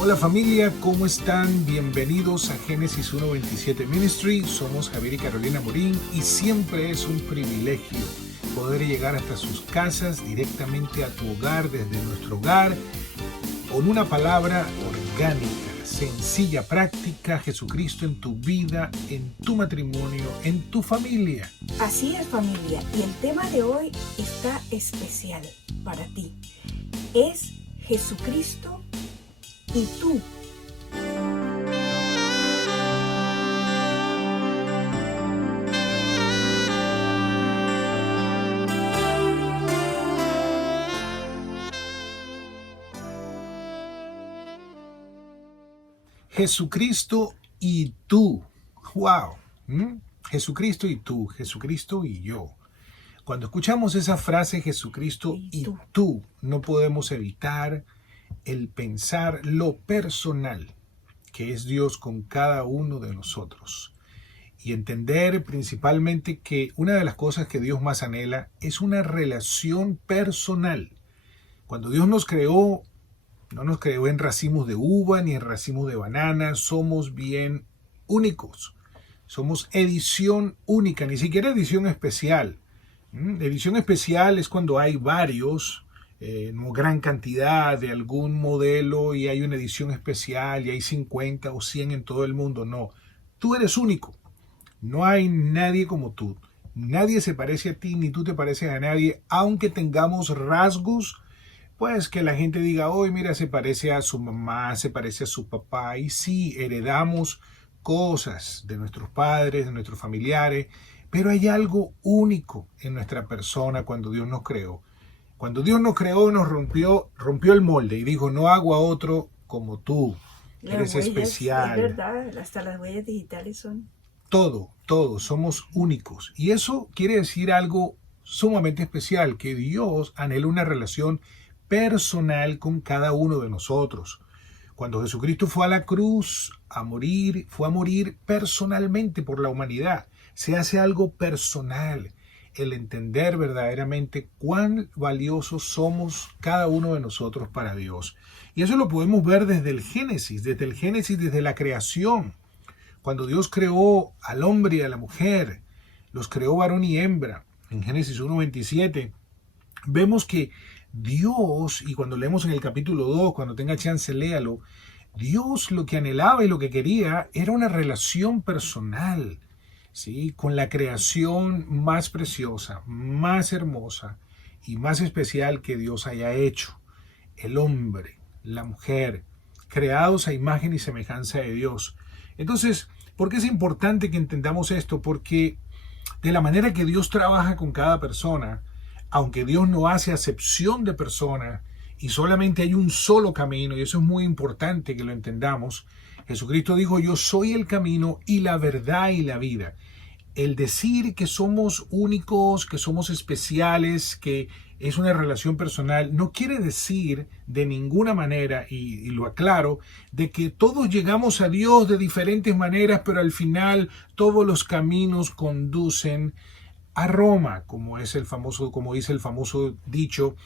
Hola familia, ¿cómo están? Bienvenidos a Génesis 1:27 Ministry. Somos Javier y Carolina Morín y siempre es un privilegio poder llegar hasta sus casas, directamente a tu hogar, desde nuestro hogar, con una palabra orgánica, sencilla, práctica, Jesucristo en tu vida, en tu matrimonio, en tu familia. Así es, familia, y el tema de hoy está especial para ti. Es Jesucristo y tú. Jesucristo y tú. ¡Wow! Jesucristo y tú, Jesucristo y yo. Cuando escuchamos esa frase Jesucristo y tú, no podemos evitar el pensar lo personal que es Dios con cada uno de nosotros. Y entender principalmente que una de las cosas que Dios más anhela es una relación personal. Cuando Dios nos creó, no nos creó en racimos de uva ni en racimos de banana, somos bien únicos. Somos edición única, ni siquiera edición especial. Edición especial es cuando hay varios, no gran cantidad de algún modelo y hay una edición especial y hay 50 o 100 en todo el mundo. No, tú eres único. No hay nadie como tú. Nadie se parece a ti ni tú te pareces a nadie, aunque tengamos rasgos, pues que la gente diga, hoy mira, se parece a su mamá, se parece a su papá. Y sí, heredamos cosas de nuestros padres, de nuestros familiares, pero hay algo único en nuestra persona cuando Dios nos creó. Cuando Dios nos creó, nos rompió el molde y dijo, no hago a otro como tú. Eres especial. Es verdad, hasta las huellas digitales son. Todos somos únicos. Y eso quiere decir algo sumamente especial, que Dios anhela una relación personal con cada uno de nosotros. Cuando Jesucristo fue a la cruz a morir, fue a morir personalmente por la humanidad. Se hace algo personal, el entender verdaderamente cuán valiosos somos cada uno de nosotros para Dios. Y eso lo podemos ver desde el Génesis, desde la creación. Cuando Dios creó al hombre y a la mujer, los creó varón y hembra, en Génesis 1:27, vemos que Dios, y cuando leemos en el capítulo 2, cuando tenga chance léalo, Dios lo que anhelaba y lo que quería era una relación personal, ¿sí? Con la creación más preciosa, más hermosa y más especial que Dios haya hecho. El hombre, la mujer, creados a imagen y semejanza de Dios. Entonces, ¿por qué es importante que entendamos esto? Porque de la manera que Dios trabaja con cada persona, aunque Dios no hace acepción de persona y solamente hay un solo camino, y eso es muy importante que lo entendamos, Jesucristo dijo, yo soy el camino y la verdad y la vida. El decir que somos únicos, que somos especiales, que es una relación personal, no quiere decir de ninguna manera, y lo aclaro, de que todos llegamos a Dios de diferentes maneras, pero al final todos los caminos conducen a Roma, como dice el famoso dicho,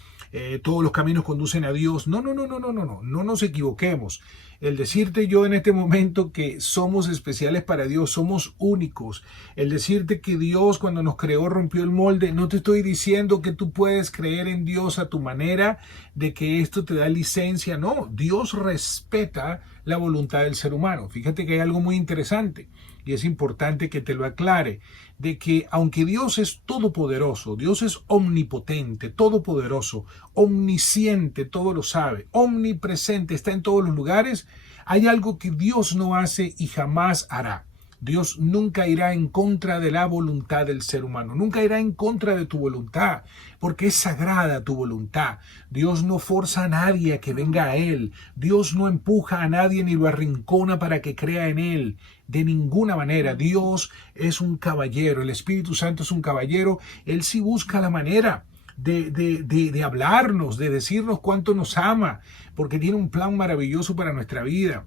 todos los caminos conducen a Dios. No nos equivoquemos. El decirte yo en este momento que somos especiales para Dios, somos únicos. El decirte que Dios cuando nos creó rompió el molde, no te estoy diciendo que tú puedes creer en Dios a tu manera, de que esto te da licencia. No, Dios respeta la voluntad del ser humano. Fíjate que hay algo muy interesante y es importante que te lo aclare, de que aunque Dios es todopoderoso, Dios es omnipotente, todopoderoso, omnisciente, todo lo sabe, omnipresente, está en todos los lugares, hay algo que Dios no hace y jamás hará. Dios nunca irá en contra de la voluntad del ser humano, nunca irá en contra de tu voluntad, porque es sagrada tu voluntad. Dios no forza a nadie a que venga a Él. Dios no empuja a nadie ni lo arrincona para que crea en Él. De ninguna manera. Dios es un caballero, el Espíritu Santo es un caballero. Él sí busca la manera de hablarnos, de decirnos cuánto nos ama, porque tiene un plan maravilloso para nuestra vida.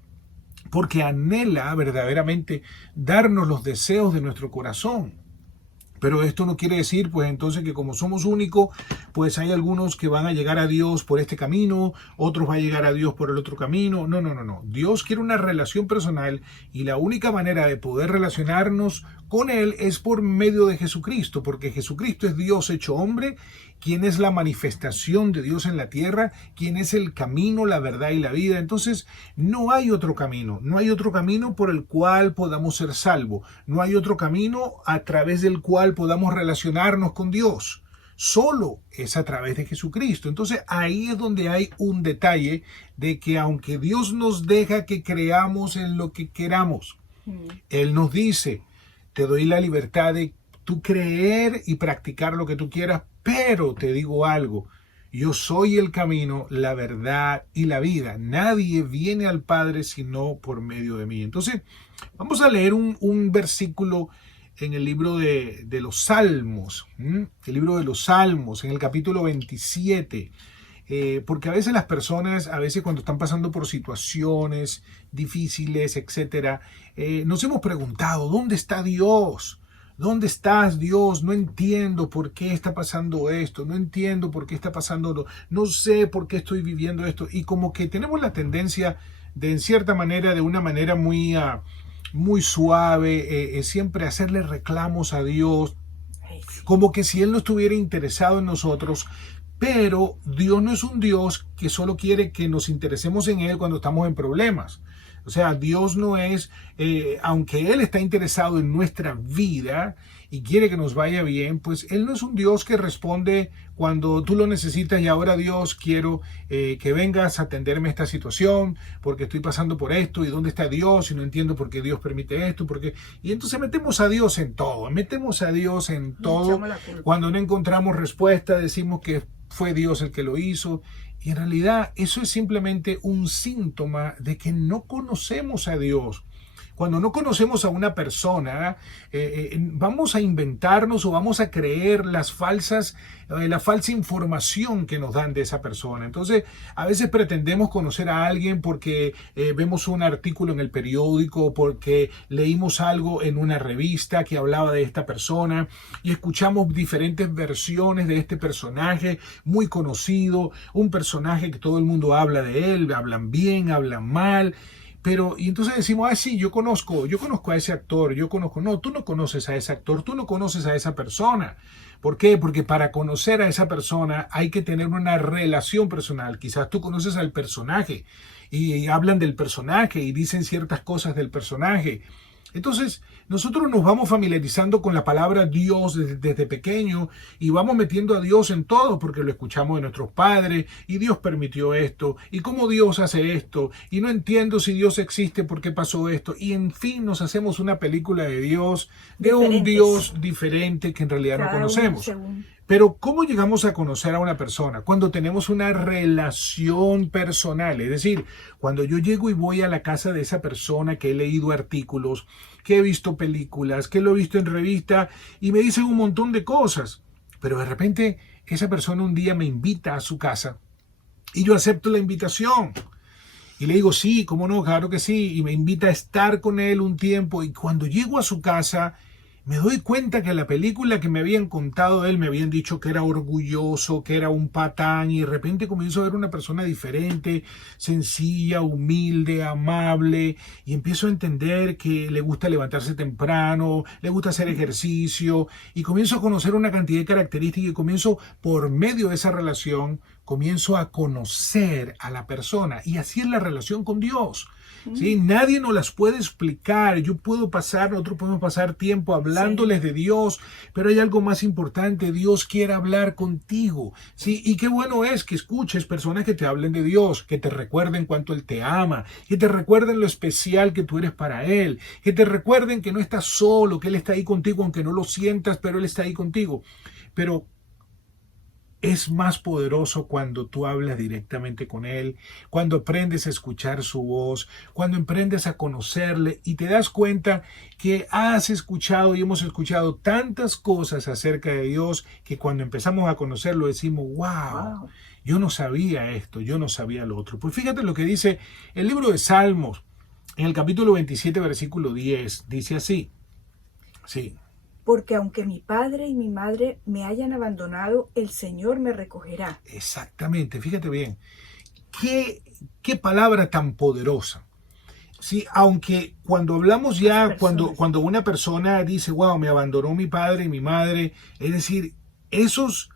Porque anhela verdaderamente darnos los deseos de nuestro corazón. Pero esto no quiere decir, pues entonces, que como somos únicos, pues hay algunos que van a llegar a Dios por este camino, otros van a llegar a Dios por el otro camino. No, no, no, no. Dios quiere una relación personal y la única manera de poder relacionarnos con Él es por medio de Jesucristo, porque Jesucristo es Dios hecho hombre, quien es la manifestación de Dios en la tierra, quien es el camino, la verdad y la vida. Entonces, no hay otro camino, no hay otro camino por el cual podamos ser salvos, no hay otro camino a través del cual podamos relacionarnos con Dios. Solo es a través de Jesucristo. Entonces ahí es donde hay un detalle de que aunque Dios nos deja que creamos en lo que queramos, Él nos dice, te doy la libertad de tú creer y practicar lo que tú quieras, pero te digo algo, yo soy el camino, la verdad y la vida. Nadie viene al Padre sino por medio de mí. Entonces, vamos a leer un versículo en el libro de los Salmos, el libro de los Salmos, en el capítulo 27. Porque a veces las personas, a veces cuando están pasando por situaciones difíciles, etcétera, nos hemos preguntado, ¿dónde está Dios? ¿Dónde estás, Dios? No entiendo por qué está pasando esto, no entiendo por qué está pasando, no sé por qué estoy viviendo esto. Y como que tenemos la tendencia de, en cierta manera, de una manera muy suave, siempre hacerle reclamos a Dios, como que si Él no estuviera interesado en nosotros. Pero Dios no es un Dios que solo quiere que nos interesemos en Él cuando estamos en problemas. O sea, Dios no es, aunque Él está interesado en nuestra vida y quiere que nos vaya bien, pues Él no es un Dios que responde cuando tú lo necesitas y ahora Dios quiero que vengas a atenderme esta situación porque estoy pasando por esto y dónde está Dios y no entiendo por qué Dios permite esto, porque y entonces metemos a Dios en todo, metemos a Dios en todo. Cuando no encontramos respuesta decimos que fue Dios el que lo hizo. Y en realidad eso es simplemente un síntoma de que no conocemos a Dios. Cuando no conocemos a una persona, vamos a inventarnos o vamos a creer la falsa información que nos dan de esa persona. Entonces, a veces pretendemos conocer a alguien porque vemos un artículo en el periódico, porque leímos algo en una revista que hablaba de esta persona y escuchamos diferentes versiones de este personaje muy conocido, un personaje que todo el mundo habla de él, hablan bien, hablan mal. Pero, y entonces decimos, sí, yo conozco a ese actor, no, tú no conoces a ese actor, tú no conoces a esa persona. ¿Por qué? Porque para conocer a esa persona hay que tener una relación personal. Quizás tú conoces al personaje y hablan del personaje y dicen ciertas cosas del personaje. Entonces, nosotros nos vamos familiarizando con la palabra Dios desde pequeño y vamos metiendo a Dios en todo porque lo escuchamos de nuestros padres y Dios permitió esto y cómo Dios hace esto y no entiendo si Dios existe, por qué pasó esto y en fin nos hacemos una película de Dios, de un Dios diferente que en realidad no conocemos. Pero ¿cómo llegamos a conocer a una persona? Cuando tenemos una relación personal, es decir, cuando yo llego y voy a la casa de esa persona que he leído artículos, que he visto películas, que lo he visto en revista y me dicen un montón de cosas, pero de repente esa persona un día me invita a su casa y yo acepto la invitación. Y le digo, sí, cómo no, claro que sí, y me invita a estar con él un tiempo y cuando llego a su casa me doy cuenta que la película que me habían contado de él, me habían dicho que era orgulloso, que era un patán, y de repente comienzo a ver una persona diferente, sencilla, humilde, amable, y empiezo a entender que le gusta levantarse temprano, le gusta hacer ejercicio, y comienzo a conocer una cantidad de características, y comienzo por medio de esa relación, comienzo a conocer a la persona, y así es la relación con Dios. ¿Sí? Nadie nos las puede explicar. Nosotros podemos pasar tiempo hablándoles de Dios, pero hay algo más importante. Dios quiere hablar contigo. ¿Sí? Y qué bueno es que escuches personas que te hablen de Dios, que te recuerden cuánto Él te ama, que te recuerden lo especial que tú eres para Él, que te recuerden que no estás solo, que Él está ahí contigo, aunque no lo sientas, pero Él está ahí contigo. Pero es más poderoso cuando tú hablas directamente con Él, cuando aprendes a escuchar su voz, cuando aprendes a conocerle y te das cuenta que has escuchado y hemos escuchado tantas cosas acerca de Dios que cuando empezamos a conocerlo decimos, wow, yo no sabía esto, yo no sabía lo otro. Pues fíjate lo que dice el libro de Salmos, en el capítulo 27, versículo 10, dice así, sí. porque aunque mi padre y mi madre me hayan abandonado, el Señor me recogerá. Exactamente, fíjate bien. Qué palabra tan poderosa. Sí, aunque cuando hablamos ya, cuando una persona dice, wow, me abandonó mi padre y mi madre, es decir, esos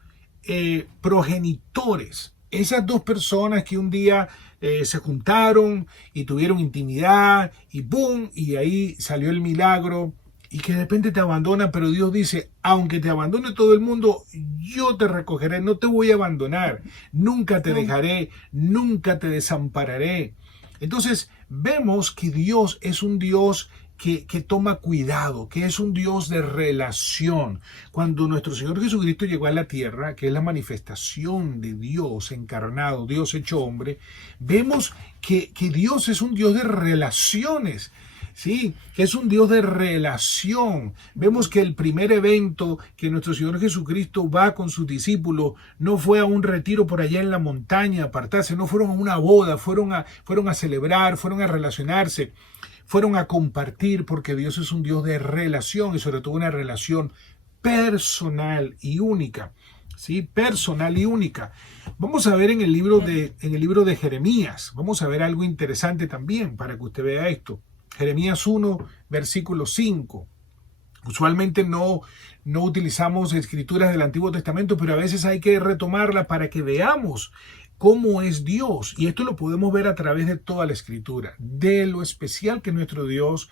progenitores, esas dos personas que un día se juntaron y tuvieron intimidad y ¡boom! Y ahí salió el milagro y que de repente te abandonan, pero Dios dice, aunque te abandone todo el mundo, yo te recogeré, no te voy a abandonar, nunca te dejaré, nunca te desampararé. Entonces vemos que Dios es un Dios que toma cuidado, que es un Dios de relación. Cuando nuestro Señor Jesucristo llegó a la tierra, que es la manifestación de Dios encarnado, Dios hecho hombre, vemos que Dios es un Dios de relaciones. Sí, que es un Dios de relación. Vemos que el primer evento que nuestro Señor Jesucristo va con sus discípulos no fue a un retiro por allá en la montaña a apartarse, no fueron a una boda, fueron a celebrar, fueron a relacionarse, fueron a compartir, porque Dios es un Dios de relación y sobre todo una relación personal y única. ¿Sí? Personal y única. Vamos a ver en el libro de Jeremías, vamos a ver algo interesante también para que usted vea esto. Jeremías 1, versículo 5. Usualmente no utilizamos escrituras del Antiguo Testamento, pero a veces hay que retomarla para que veamos cómo es Dios. Y esto lo podemos ver a través de toda la escritura, de lo especial que es nuestro Dios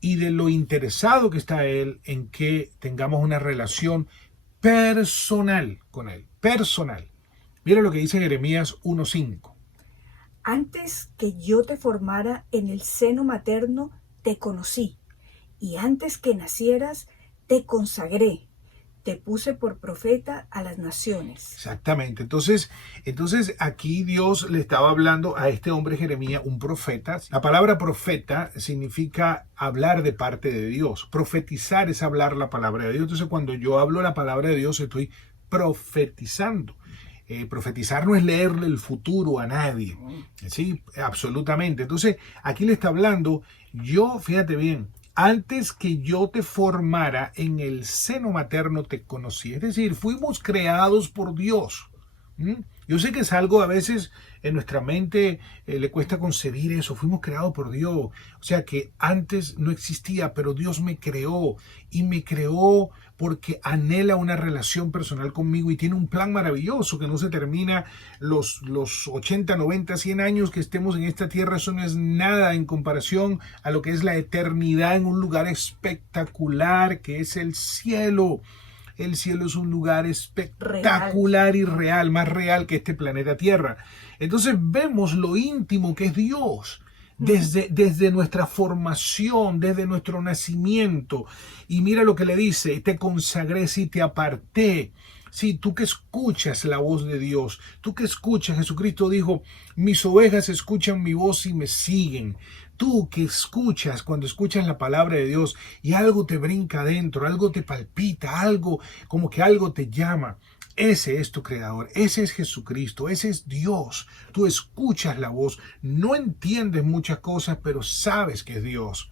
y de lo interesado que está Él en que tengamos una relación personal con Él. Personal. Mira lo que dice Jeremías 1:5. Antes que yo te formara en el seno materno, te conocí, y antes que nacieras, te consagré, te puse por profeta a las naciones. Exactamente. Entonces aquí Dios le estaba hablando a este hombre Jeremías, un profeta. La palabra profeta significa hablar de parte de Dios. Profetizar es hablar la palabra de Dios. Entonces cuando yo hablo la palabra de Dios, estoy profetizando. Profetizar no es leerle el futuro a nadie, ¿sí? Absolutamente. Entonces, aquí le está hablando, yo, fíjate bien, antes que yo te formara en el seno materno te conocí. Es decir, fuimos creados por Dios. Yo sé que es algo a veces en nuestra mente le cuesta concebir eso. Fuimos creados por Dios. O sea que antes no existía, pero Dios me creó. Y me creó porque anhela una relación personal conmigo y tiene un plan maravilloso que no se termina los 80, 90, 100 años que estemos en esta tierra. Eso no es nada en comparación a lo que es la eternidad en un lugar espectacular que es el cielo. El cielo es un lugar espectacular y real, más real que este planeta Tierra. Entonces vemos lo íntimo que es Dios desde nuestra formación, desde nuestro nacimiento. Y mira lo que le dice, te consagré, sí, te aparté. Sí, tú que escuchas la voz de Dios, tú que escuchas, Jesucristo dijo, mis ovejas escuchan mi voz y me siguen. Tú que escuchas, cuando escuchas la palabra de Dios y algo te brinca adentro, algo te palpita, algo, como que algo te llama. Ese es tu creador, ese es Jesucristo, ese es Dios. Tú escuchas la voz, no entiendes muchas cosas, pero sabes que es Dios.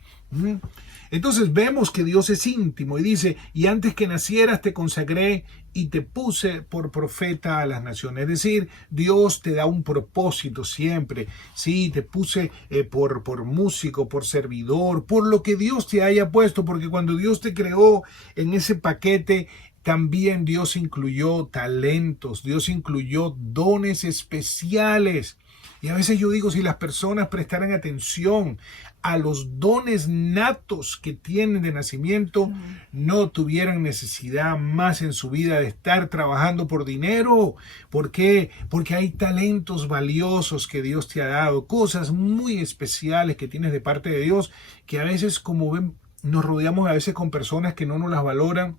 Entonces vemos que Dios es íntimo y dice, y antes que nacieras te consagré y te puse por profeta a las naciones. Es decir, Dios te da un propósito siempre. Sí, te puse por músico, por servidor, por lo que Dios te haya puesto, porque cuando Dios te creó en ese paquete, también Dios incluyó talentos, Dios incluyó dones especiales. Y a veces yo digo, si las personas prestaran atención a los dones natos que tienen de nacimiento, no tuvieran necesidad más en su vida de estar trabajando por dinero. ¿Por qué? Porque hay talentos valiosos que Dios te ha dado, cosas muy especiales que tienes de parte de Dios, que a veces, como ven, nos rodeamos a veces con personas que no nos las valoran.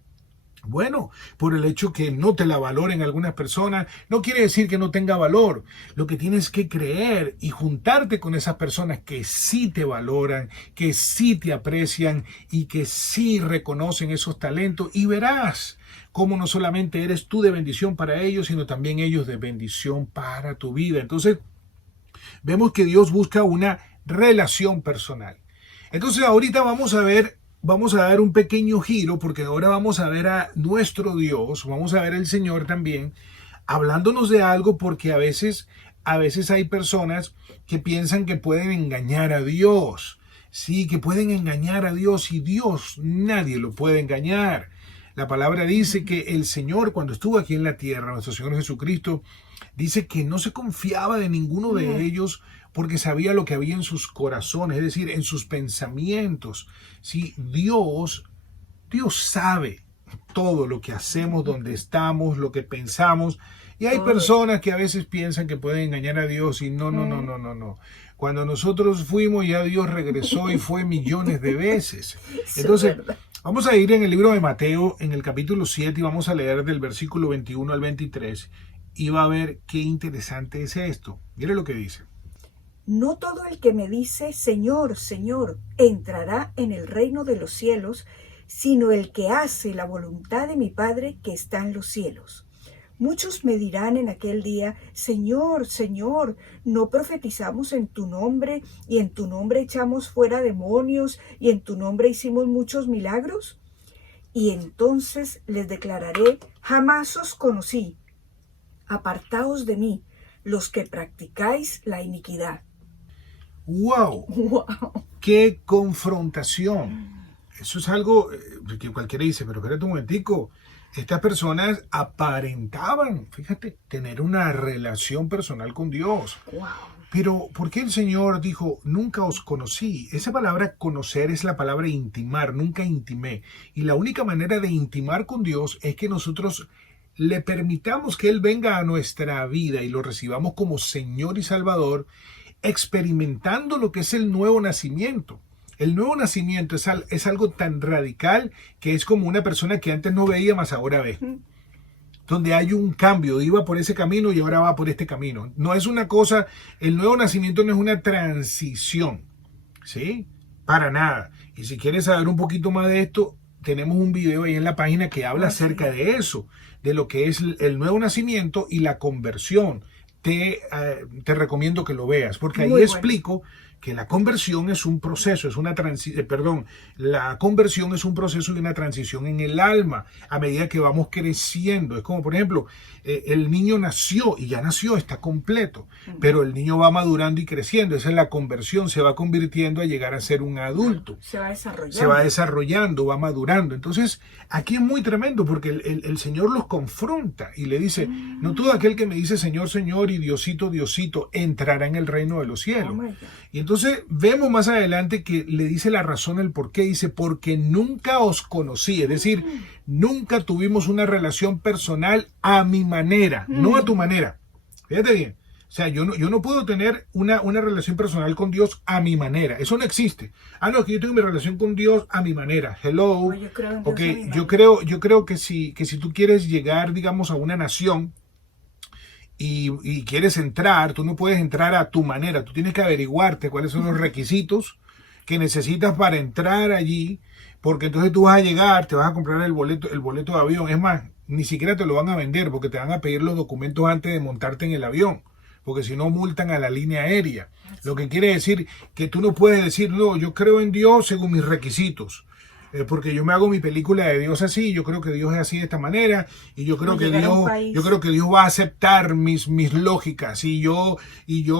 Bueno, por el hecho que no te la valoren algunas personas, no quiere decir que no tenga valor. Lo que tienes que creer y juntarte con esas personas que sí te valoran, que sí te aprecian y que sí reconocen esos talentos, y verás cómo no solamente eres tú de bendición para ellos, sino también ellos de bendición para tu vida. Entonces, vemos que Dios busca una relación personal. Entonces, ahorita vamos a ver vamos a dar un pequeño giro porque ahora vamos a ver a nuestro Dios, vamos a ver al Señor también hablándonos de algo porque a veces hay personas que piensan que pueden engañar a Dios. Sí, que pueden engañar a Dios y Dios nadie lo puede engañar. La palabra dice que el Señor cuando estuvo aquí en la tierra, nuestro Señor Jesucristo, dice que no se confiaba de ninguno de ellos porque sabía lo que había en sus corazones, es decir, en sus pensamientos. Sí, Dios sabe todo lo que hacemos, dónde estamos, lo que pensamos. Y hay Todo. personas que a veces piensan que pueden engañar a Dios y no, no, no, no, no, no. Cuando nosotros fuimos, ya Dios regresó y fue millones de veces. Eso es Entonces, verdad. vamos a ir en el libro de Mateo, en el capítulo 7, y vamos a leer del versículo 21 al 23. Y va a ver qué interesante es esto. Mire lo que dice. No todo el que me dice, Señor, Señor, entrará en el reino de los cielos, sino el que hace la voluntad de mi Padre que está en los cielos. Muchos me dirán en aquel día, Señor, Señor, ¿no profetizamos en tu nombre y en tu nombre echamos fuera demonios y en tu nombre hicimos muchos milagros? Y entonces les declararé, jamás os conocí. Apartaos de mí, los que practicáis la iniquidad. ¡Wow! ¡Wow! ¡Qué confrontación! Eso es algo que cualquiera dice, pero espérate un momentico. Estas personas aparentaban, fíjate, tener una relación personal con Dios. ¡Wow! Pero, ¿por qué el Señor dijo, nunca os conocí? Esa palabra conocer es la palabra intimar, nunca intimé. Y la única manera de intimar con Dios es que nosotros le permitamos que Él venga a nuestra vida y lo recibamos como Señor y Salvador, experimentando lo que es el nuevo nacimiento. El nuevo nacimiento es algo tan radical que es como una persona que antes no veía, más ahora ve. Donde hay un cambio, iba por ese camino y ahora va por este camino. No es una cosa, el nuevo nacimiento no es una transición, ¿sí? Para nada. Y si quieres saber un poquito más de esto, tenemos un video ahí en la página que habla acerca de eso, de lo que es el nuevo nacimiento y la conversión. Te recomiendo que lo veas, porque ahí Muy bueno. explico que la conversión es un proceso, la conversión es un proceso y una transición en el alma a medida que vamos creciendo. Es como, por ejemplo, el niño nació y ya nació, está completo, pero el niño va madurando y creciendo. Esa es la conversión, se va convirtiendo a llegar a ser un adulto. Se va desarrollando. Se va desarrollando, va madurando. Entonces, aquí es muy tremendo porque el Señor los confronta y le dice, no todo aquel que me dice Señor, Señor y Diosito, Diosito, entrará en el reino de los cielos. Oh my God. Y entonces vemos más adelante que le dice la razón, el por qué. Dice, porque nunca os conocí. Es decir, nunca tuvimos una relación personal a mi manera, no a tu manera. Fíjate bien. O sea, yo no puedo tener una relación personal con Dios a mi manera. Eso no existe. Ah, no, que yo tengo mi relación con Dios a mi manera. Hello. No, yo creo en Dios Ok, a mi yo manera. creo que si tú quieres llegar, digamos, a una nación y quieres entrar, tú no puedes entrar a tu manera. Tú tienes que averiguarte cuáles son los requisitos que necesitas para entrar allí, porque entonces tú vas a llegar, te vas a comprar el boleto de avión. Es más, ni siquiera te lo van a vender porque te van a pedir los documentos antes de montarte en el avión, porque si no multan a la línea aérea. Lo que quiere decir que tú no puedes decir, no, yo creo en Dios según mis requisitos. Porque yo me hago mi película de Dios así, yo creo que Dios es así de esta manera, y yo creo O que llegar a un Dios, país. yo creo que Dios va a aceptar mis lógicas, y yo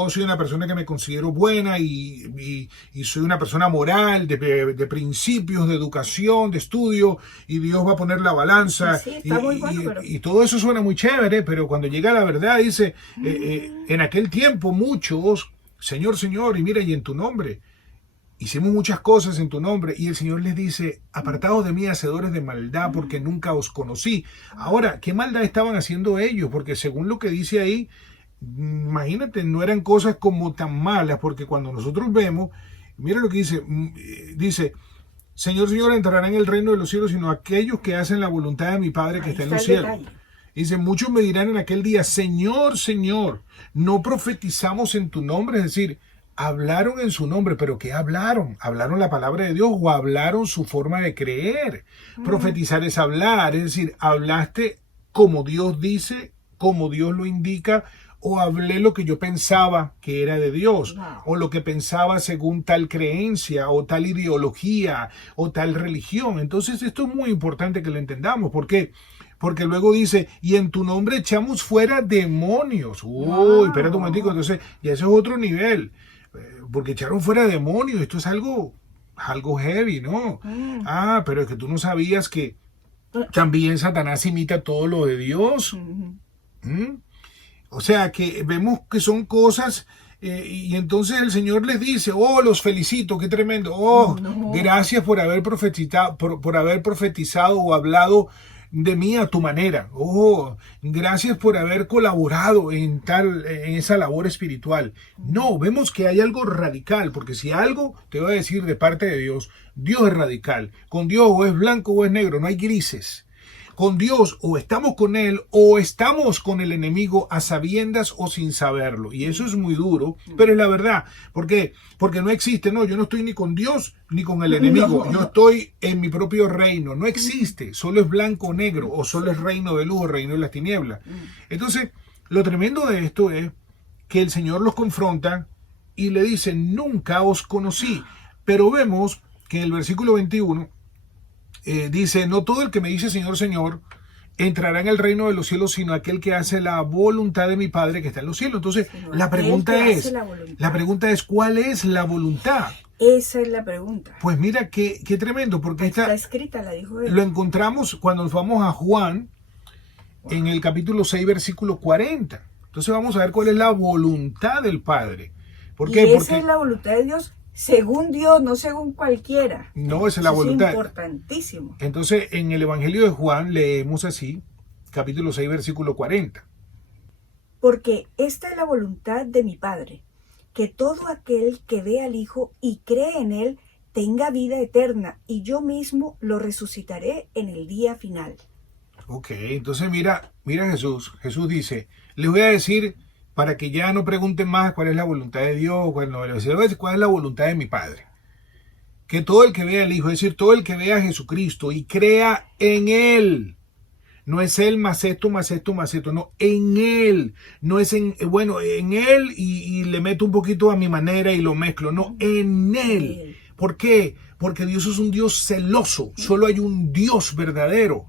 soy una persona que me considero buena y soy una persona moral, de principios, de educación, de estudio, y Dios va a poner la balanza, Sí, está muy bueno, pero... y todo eso suena muy chévere, pero cuando llega la verdad dice, en aquel tiempo muchos, Señor, Señor, y mira, y en tu nombre. Hicimos muchas cosas en tu nombre y el Señor les dice, apartados de mí, hacedores de maldad, porque nunca os conocí. Ahora, ¿qué maldad estaban haciendo ellos? Porque según lo que dice ahí, imagínate, no eran cosas como tan malas, porque cuando nosotros vemos, mira lo que dice, Señor, Señor, entrarán en el reino de los cielos, sino aquellos que hacen la voluntad de mi Padre que Ahí está en está los el cielos. detalle. Dice, muchos me dirán en aquel día, Señor, Señor, no profetizamos en tu nombre, es decir, hablaron en su nombre, pero ¿qué hablaron? ¿Hablaron la palabra de Dios o hablaron su forma de creer? Profetizar es hablar, es decir, hablaste como Dios dice, como Dios lo indica, o hablé lo que yo pensaba que era de Dios, Wow. o lo que pensaba según tal creencia, o tal ideología, o tal religión. Entonces esto es muy importante que lo entendamos. ¿Por qué? Porque luego dice, y en tu nombre echamos fuera demonios. Uy, espérate un momentico, Wow. entonces, ya ese es otro nivel. Porque echaron fuera demonios, esto es algo heavy, ¿no? Mm. Ah, pero es que tú no sabías que también Satanás imita todo lo de Dios. Ujú. ¿Mm? O sea que vemos que son cosas y entonces el Señor les dice, oh, los felicito, qué tremendo, oh, No. gracias por haber profetizado o hablado de mí a tu manera, oh, gracias por haber colaborado en esa labor espiritual. No, vemos que hay algo radical, porque si algo te voy a decir de parte de Dios, Dios es radical. Con Dios o es blanco o es negro, no hay grises. Con Dios o estamos con Él o estamos con el enemigo a sabiendas o sin saberlo. Y eso es muy duro, pero es la verdad. ¿Por qué? Porque no existe, no, yo no estoy ni con Dios ni con el enemigo. Yo No. estoy en mi propio reino. No existe, solo es blanco o negro o solo es reino de luz o reino de las tinieblas. Entonces, lo tremendo de esto es que el Señor los confronta y le dice, nunca os conocí. Pero vemos que en el versículo 21 dice, no todo el que me dice Señor, Señor, entrará en el reino de los cielos, sino aquel que hace la voluntad de mi Padre que está en los cielos. Entonces, Sino la aquel que pregunta hace es, la la voluntad. pregunta es, ¿cuál es la voluntad? Esa es la pregunta. Pues mira qué tremendo, porque Está escrita, la dijo él. lo encontramos cuando nos vamos a Juan en el capítulo 6, versículo 40. Entonces vamos a ver cuál es la voluntad del Padre. ¿Por Y qué? esa Porque es la voluntad de Dios, según Dios, no según cualquiera. no esa es la Eso es voluntad. importantísimo. Entonces, en el Evangelio de Juan leemos así, capítulo 6, versículo 40. Porque esta es la voluntad de mi Padre, que todo aquel que ve al Hijo y cree en Él tenga vida eterna, y yo mismo lo resucitaré en el día final. Ok, entonces mira Jesús. Jesús dice, les voy a decir, para que ya no pregunten más cuál es la voluntad de Dios, cuál es la voluntad de mi Padre. Que todo el que vea al Hijo, es decir, todo el que vea a Jesucristo y crea en Él, no es Él más esto, más esto, más esto, no, en Él, no es en Él y le meto un poquito a mi manera y lo mezclo, no, en Él. ¿Por qué? Porque Dios es un Dios celoso, solo hay un Dios verdadero.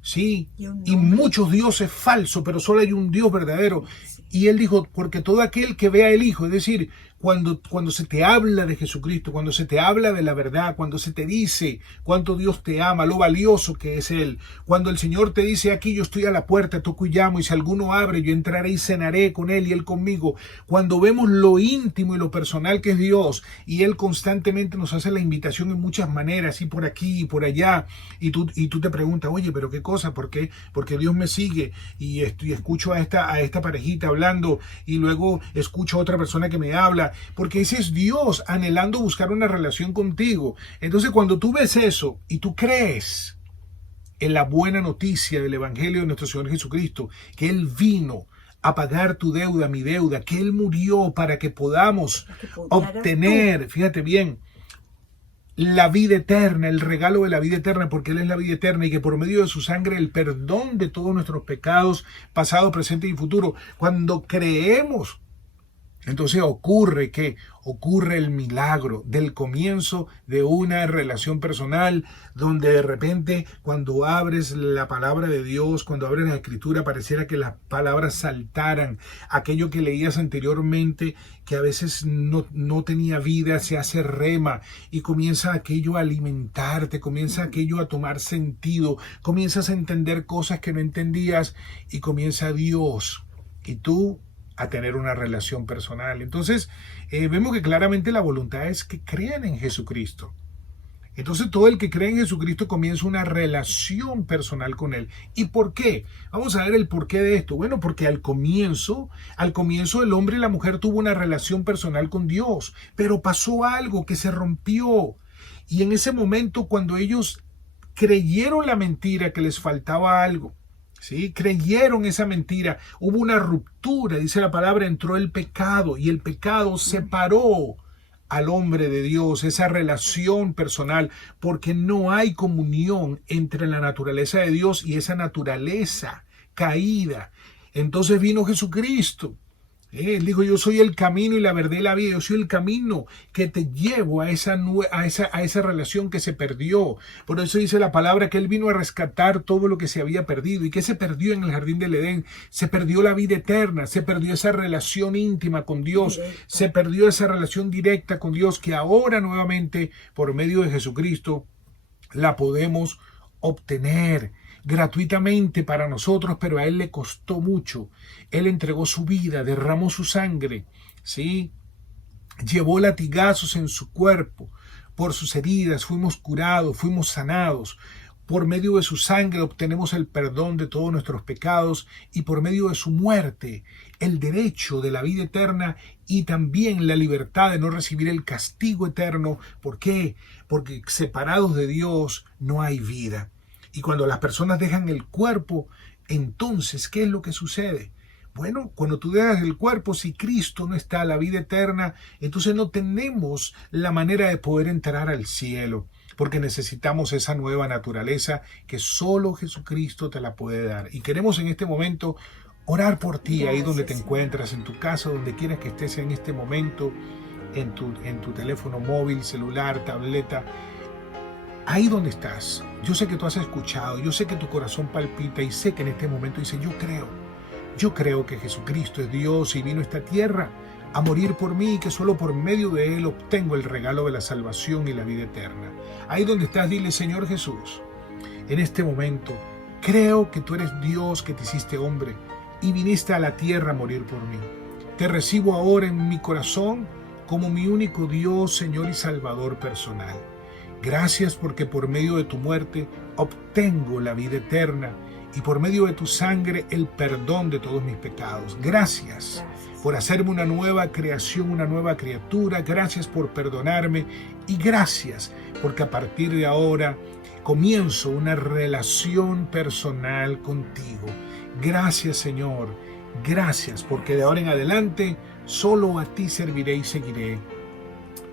Sí, y muchos dioses falsos, pero solo hay un Dios verdadero. Y él dijo, porque todo aquel que vea el Hijo, es decir, cuando se te habla de Jesucristo, cuando se te habla de la verdad, cuando se te dice cuánto Dios te ama, lo valioso que es Él, cuando el Señor te dice, aquí yo estoy a la puerta, toco y llamo, y si alguno abre, yo entraré y cenaré con Él y Él conmigo, cuando vemos lo íntimo y lo personal que es Dios, y Él constantemente nos hace la invitación en muchas maneras, y por aquí y por allá, y tú te preguntas, oye, pero qué cosa, ¿por qué? Porque Dios me sigue, y escucho a esta parejita hablando, y luego escucho a otra persona que me habla, porque ese es Dios anhelando buscar una relación contigo. Entonces cuando tú ves eso y tú crees en la buena noticia del Evangelio de nuestro Señor Jesucristo, que Él vino a pagar tu deuda, mi deuda, que Él murió para que podamos obtener, fíjate bien, la vida eterna, el regalo de la vida eterna, porque Él es la vida eterna y que por medio de su sangre el perdón de todos nuestros pecados, pasado, presente y futuro. Cuando creemos, entonces ocurre el milagro del comienzo de una relación personal donde de repente cuando abres la palabra de Dios, cuando abres la escritura, pareciera que las palabras saltaran. Aquello que leías anteriormente que a veces no tenía vida se hace rema y comienza aquello a alimentarte, comienza aquello a tomar sentido, comienzas a entender cosas que no entendías y comienza Dios y tú a tener una relación personal. Entonces, vemos que claramente la voluntad es que crean en Jesucristo. Entonces, todo el que cree en Jesucristo comienza una relación personal con Él. ¿Y por qué? Vamos a ver el porqué de esto. Bueno, porque al comienzo el hombre y la mujer tuvo una relación personal con Dios, pero pasó algo que se rompió. Y en ese momento, cuando ellos creyeron la mentira que les faltaba algo, ¿sí? Creyeron esa mentira, hubo una ruptura, dice la palabra, entró el pecado y el pecado separó al hombre de Dios, esa relación personal, porque no hay comunión entre la naturaleza de Dios y esa naturaleza caída. Entonces vino Jesucristo Él dijo, yo soy el camino y la verdad y la vida. Yo soy el camino que te llevo a esa relación que se perdió. Por eso dice la palabra que Él vino a rescatar todo lo que se había perdido. ¿Y qué se perdió en el jardín del Edén? Se perdió la vida eterna, se perdió esa relación íntima con Dios, se perdió esa relación directa con Dios que ahora nuevamente por medio de Jesucristo la podemos obtener gratuitamente para nosotros, pero a Él le costó mucho. Él entregó su vida, derramó su sangre, ¿sí? Llevó latigazos en su cuerpo. Por sus heridas fuimos curados, fuimos sanados. Por medio de su sangre obtenemos el perdón de todos nuestros pecados y por medio de su muerte el derecho de la vida eterna y también la libertad de no recibir el castigo eterno. ¿Por qué? Porque separados de Dios no hay vida. Y cuando las personas dejan el cuerpo, entonces, ¿qué es lo que sucede? Bueno, cuando tú dejas el cuerpo, si Cristo no está, la vida eterna, entonces no tenemos la manera de poder entrar al cielo, porque necesitamos esa nueva naturaleza que solo Jesucristo te la puede dar. Y queremos en este momento orar por ti, ahí donde te encuentras, en tu casa, donde quieras que estés en este momento, en tu teléfono móvil, celular, tableta. Ahí donde estás, yo sé que tú has escuchado, yo sé que tu corazón palpita y sé que en este momento dice, yo creo que Jesucristo es Dios y vino a esta tierra a morir por mí y que solo por medio de Él obtengo el regalo de la salvación y la vida eterna. Ahí donde estás, dile, Señor Jesús, en este momento, creo que tú eres Dios que te hiciste hombre y viniste a la tierra a morir por mí. Te recibo ahora en mi corazón como mi único Dios, Señor y Salvador personal. Gracias porque por medio de tu muerte obtengo la vida eterna y por medio de tu sangre el perdón de todos mis pecados. Gracias por hacerme una nueva creación, una nueva criatura. Gracias por perdonarme y gracias porque a partir de ahora comienzo una relación personal contigo. Gracias, Señor. Gracias porque de ahora en adelante solo a ti serviré y seguiré.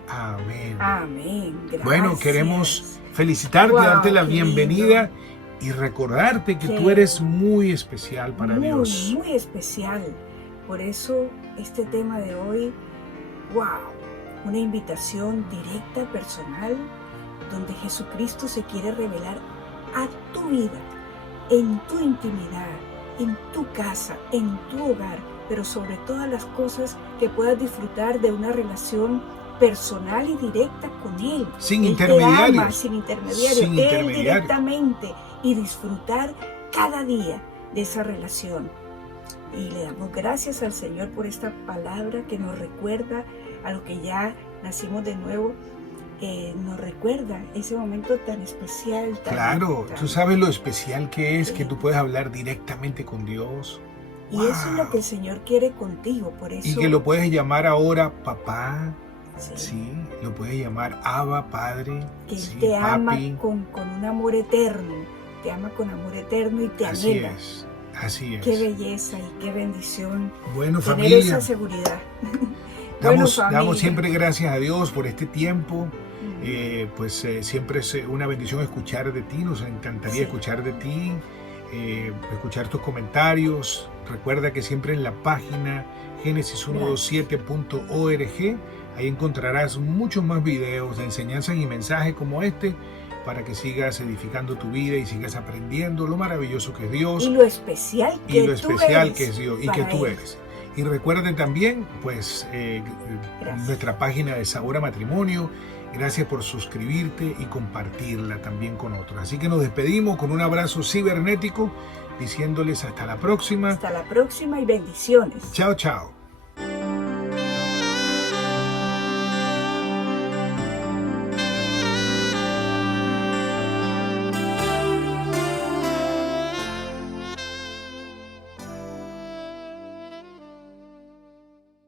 Amén. Amén. Gracias. Bueno, queremos felicitarte, darte la bienvenida y recordarte que tú eres muy especial para Dios. Muy especial. Por eso este tema de hoy, una invitación directa, personal, donde Jesucristo se quiere revelar a tu vida, en tu intimidad, en tu casa, en tu hogar, pero sobre todas las cosas que puedas disfrutar de una relación personal y directa con Él. Sin Él intermediarios. te ama, sin intermediarios. Sin Él intermediarios. directamente y disfrutar cada día de esa relación. Y le damos gracias al Señor por esta palabra que nos recuerda a lo que ya nacimos de nuevo. Nos recuerda ese momento tan especial. Claro, tú sabes lo especial que es que tú puedes hablar directamente con Dios. Y eso es lo que el Señor quiere contigo, por eso. Y que lo puedes llamar ahora papá, sí, lo puedes llamar Abba, Padre, que sí, te ama papi. con un amor eterno, te ama con amor eterno y te anhela. Así es. Qué belleza y qué bendición bueno, tener familia, esa seguridad. damos siempre gracias a Dios por este tiempo. Siempre es una bendición escuchar de ti, nos encantaría escuchar de ti, escuchar tus comentarios. Recuerda que siempre en la página genesis127.org ahí encontrarás muchos más videos de enseñanzas y mensajes como este para que sigas edificando tu vida y sigas aprendiendo lo maravilloso que es Dios y lo especial que es Dios y que tú eres. Y recuerden también nuestra página de Sabor a Matrimonio. Gracias por suscribirte y compartirla también con otros. Así que nos despedimos con un abrazo cibernético, diciéndoles hasta la próxima. Hasta la próxima y bendiciones. Chao, chao.